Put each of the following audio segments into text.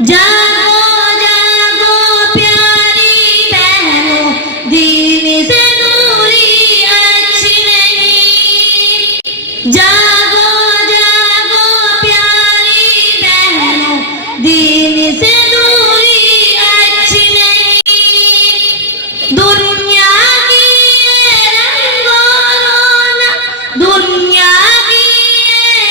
جاگو جاگو پیاری بہنوں، دین سے دوری اچھی نہیں۔ جاگو جاگو پیاری بہنوں، دین سے دوری اچھی نہیں۔ دنیا کی رنگ و رونق، دنیا کی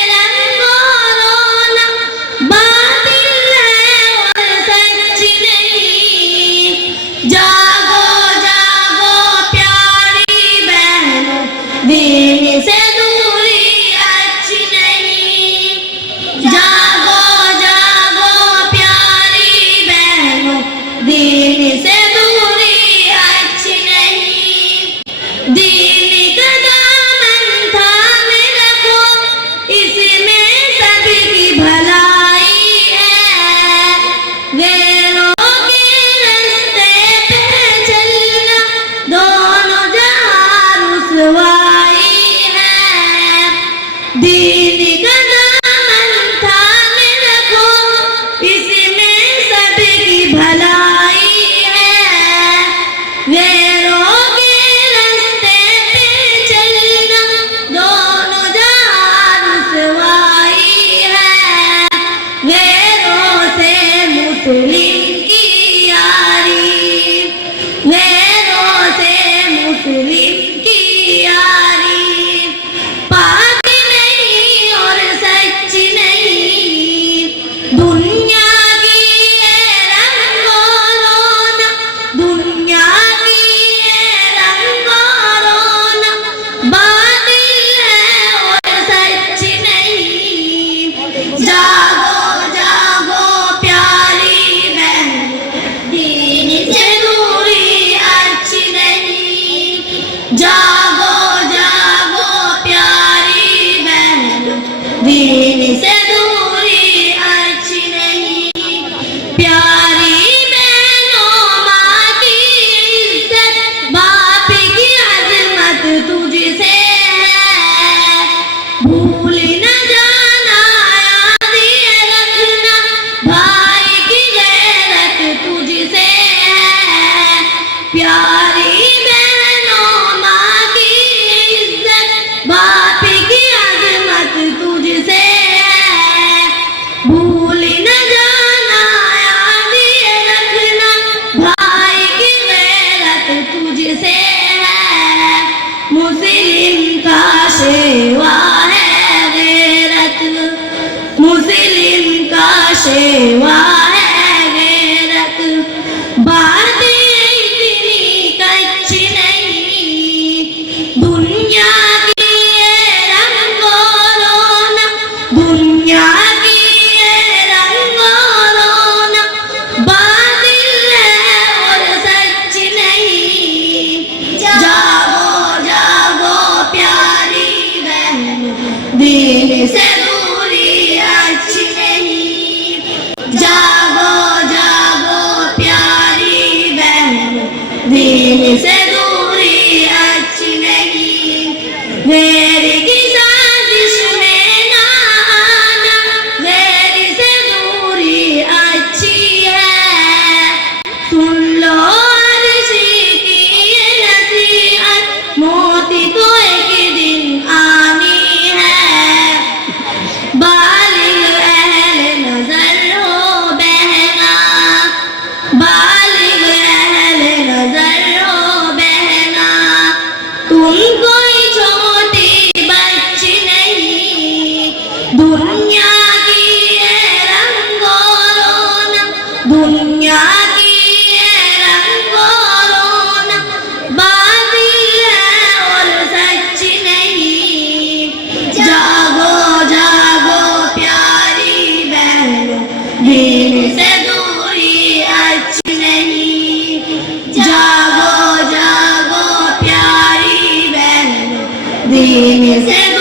رنگ و رونق، باطل ہے اور سچ نہیں۔ جاگو جاگو پیاری بہنوں، دین سے دوری اچھی نہیں۔ جاگو جاگو پیاری بہنوں، دین سے دوری اچھی نہیں۔ دین کا دامن تھامے رکھو، اس میں سب کی بھلائی ہے۔ غیروں کے رستے پہ چلنا، دونوں جہاں رسوائی ہے۔ دین کا دامن تھامے رکھو، اس میں سب کی بھلائی ہے۔ غیروں کے رستے پہ چلنا، دونوں جہاں رسوائی ہے۔ غیروں سے مسلم کی یاری، غیروں سے مسلم کی یاری، پاک نہیں اور سچ نہیں۔ دنیا کی رنگ و رونق، دنیا کی رنگ و رونق، باطل ہے اور سچ نہیں۔ جاگو جاگو پیاری بہنوں، دین سے دوری اچھی نہیں۔ جاگو جاگو پیاری بہنوں، دین سے دوری اچھی نہیں۔ پیاری بہنوں، ماں کی عزت، باپ کی عظمت تجھ سے ہے۔ بھول نہ جانا، یاد یہ رکھنا، بھائی کی غیرت تجھ سے ہے۔ پیاری بہنوں، ماں کی عزت، باپ کی عظمت تجھ سے ہے۔ بھول نہ جانا، یاد یہ رکھنا، بھائی کی غیرت تجھ سے ہے۔ مسلم کا شیوا ہے غیرت، مسلم کا شیوا ہے غیرت، بات اتنی کچی نہیں۔ دنیا کی رنگ و رونق، دنیا کی رنگ و رونق، باطل ہے اور سچ نہیں۔ جاگو جاگو پیاری بہنوں، دین سے دوری اچھی نہیں۔ جاگو جاگو پیاری بہنوں، دین سے دوری اچھی نہیں۔ غیر کی سازش میں نہ آنا، غیر سے دوری اچھی ہے۔ سن لو عرشی کی یہ نصیحت، موت تو ایک دن آنی ہے۔ بالغ اہل نظر ہو بہنا، بالغ اہل نظر ہو بہنا، تم کوئی چھوٹی بچی نہیں۔ دنیا کی رنگ و رونق، دنیا کی رنگ و رونق، باطل ہے اور سچ نہیں۔ جاگو جاگو پیاری بہنوں، دین سے دوری اچھی نہیں۔ جاگو جاگو پیاری بہنوں، دین سے